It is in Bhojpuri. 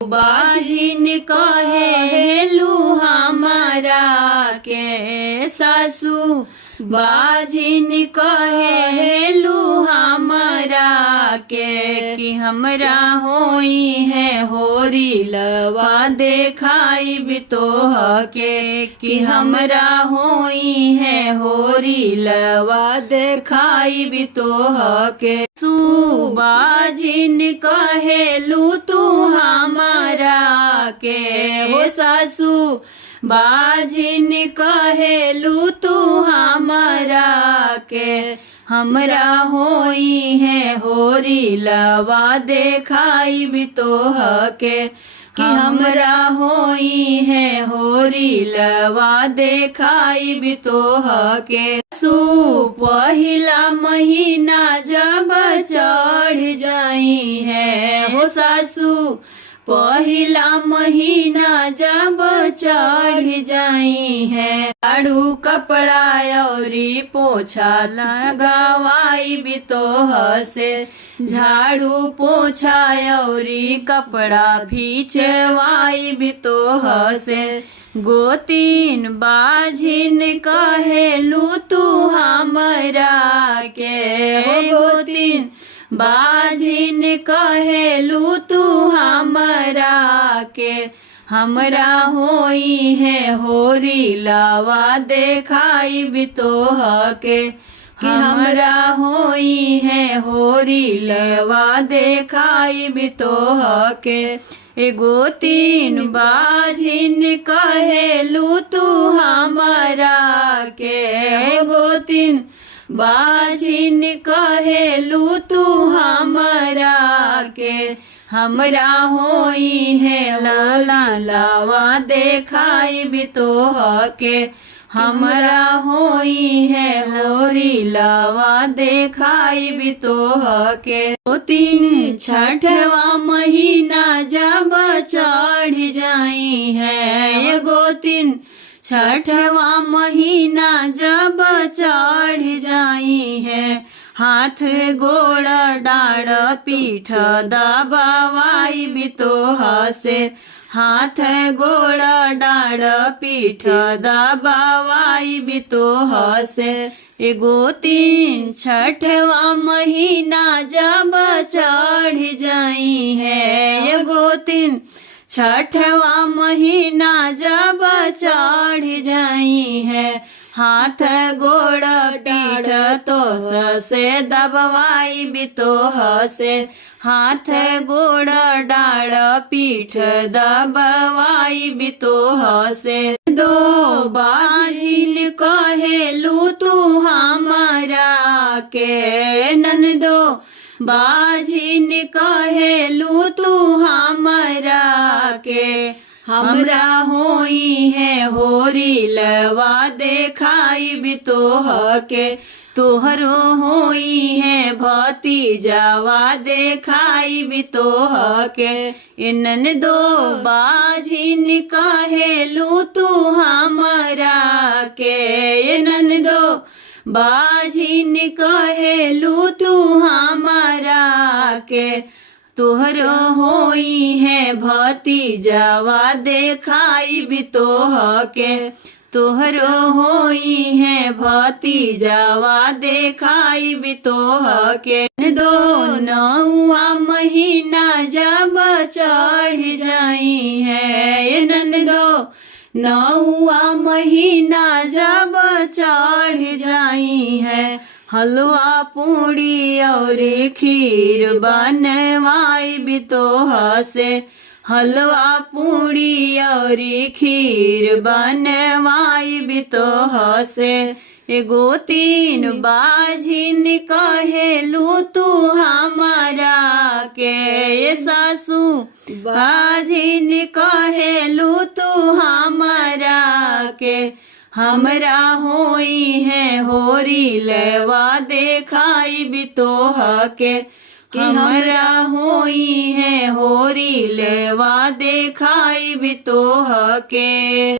बाझिन कहेलू हमारा के सासू, बाझिन कहेलू हमारा के कि हमरा होई है होरी लवा देखाई बितोह के कि हमरा होई है होरी लवा देखाई बितोह के। बाझिन कहेलू तू हमारा के हो सासू, बाझिन कहेलू तू हमारा के हमरा होई है होरी लवा देखाई बितोह के कि हमरा होई है होरी लवा देखाई बितोह के। पहिला महीना जब चढ़ जाई है हो सासू, पहिला महीना जब चढ़ जाई है झाड़ू कपड़ा औरी पोछा लगावाई बितोह से, झाड़ू पोछा औरी कपड़ा फींचवाई बितोह से। गोतीन बाझिन कहेलू तू हमरा के गोतीन, बाझिन कहेलू तू हमरा के हमरा होई है होरी लवा देखाई बितोह के कि हमरा होई है होरी लवा देखाई बितोह के। एगो तीन बाझिन कहेलू तू हमारा के, एगो तीन बाझिन कहेलू तू हमारा के हमरा होई है लाला लावा देखाई बितोह के हमरा होई है होरी लावा देखाई बितोह के। तीन छठवा महीना जब चढ़ जाई है एगो तीन छठवा महीना जब चढ़ जाई है हाथ गोड़ डाढ़ पीठ दबावाई बितोह से, हाथ गोड़ डाढ़ पीठ दबावाई बितोह से। एगो तीन छठवा महीना जब चढ़ जाई है एगो तीन छठवा महीना जब चढ़ जाई है हाथ गोड़ पीठ तो से दबवाई बितोह से, हाथ गोड़ डाढ़ पीठ दबवाई बितोह से। दो बाझिन कहेलू तू हमारा के ननदो, बाझिन कहेलू तू हमारा के हमरा होई है होरी लवा देखाई बितोह के तोहरो होई है भतीजावा देखाई बितोह के। इनन दो बाझिन कहेलू तू हमारा के, इनन दो बाझिन कहेलू तू हमारा के तोहरो होई है भतीजावा देखाई बितोह के तोहरो होई है भतीजावा देखाई बितोह के। दोनौआ महीना जब चढ़ जाई है ननदो, नौआ महीना जब चढ़ जाई है हलवा पूड़ी और खीर बनवाई बितोह से, हलवा पूड़ी और खीर बनवाई बितोह से। एगो तीन बाझिन कहेलू तू हमारा के सासू, बाझिन कहेलू तू हमारा के हमरा होई है होरी लवा देखाई बितोह के हमरा होई है होरी लवा देखाई बितोह के।